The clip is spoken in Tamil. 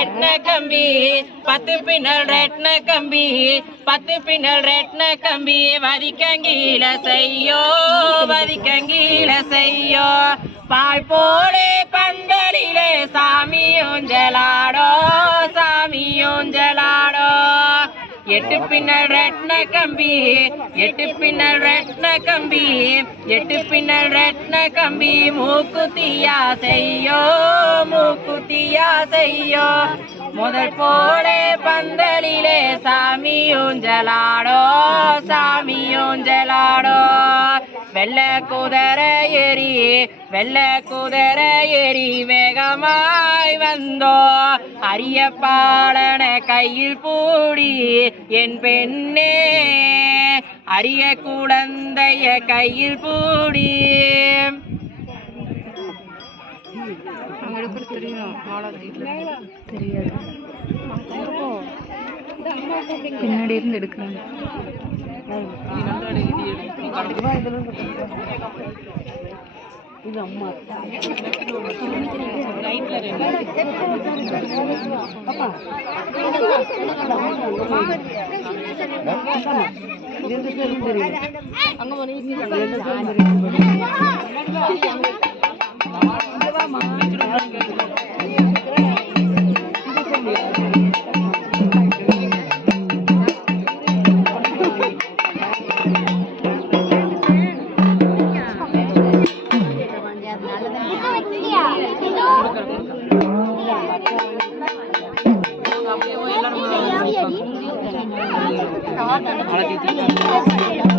ரெட்ன கம்பி 10 பின்னல் ரெட்ன கம்பி 10 பின்னல் ரெட்ன கம்பி வதிக்கங்கீழ செய்யோ வதிக்கங்கீழ செய்யோ பாய் போலே பந்தலிலே சாமி ஊஞ்சலாடோ சாமி ஊஞ்சலாடோ 8 பின்னல் ரெட்ன கம்பி 8 பின்னல் ரெட்ன கம்பி 8 பின்னல் ரெட்ன கம்பி மூக்குத்தியா செய்யோ மூக்குத்தியா செய்யோ முதல் போலே பந்தலிலே சாமி ஊஞ்சலாடோ சாமி ஊஞ்சலாடோ வெள்ளை குதிரை ஏறி வேகமாய் வந்தோ அரிய பாலன கையில் பூடி என் பெண்ணே அரிய குழந்தைய கையில் பூடி பின்னாடி இருந்து எடுக்கிறாங்க இது அம்மா அப்படியே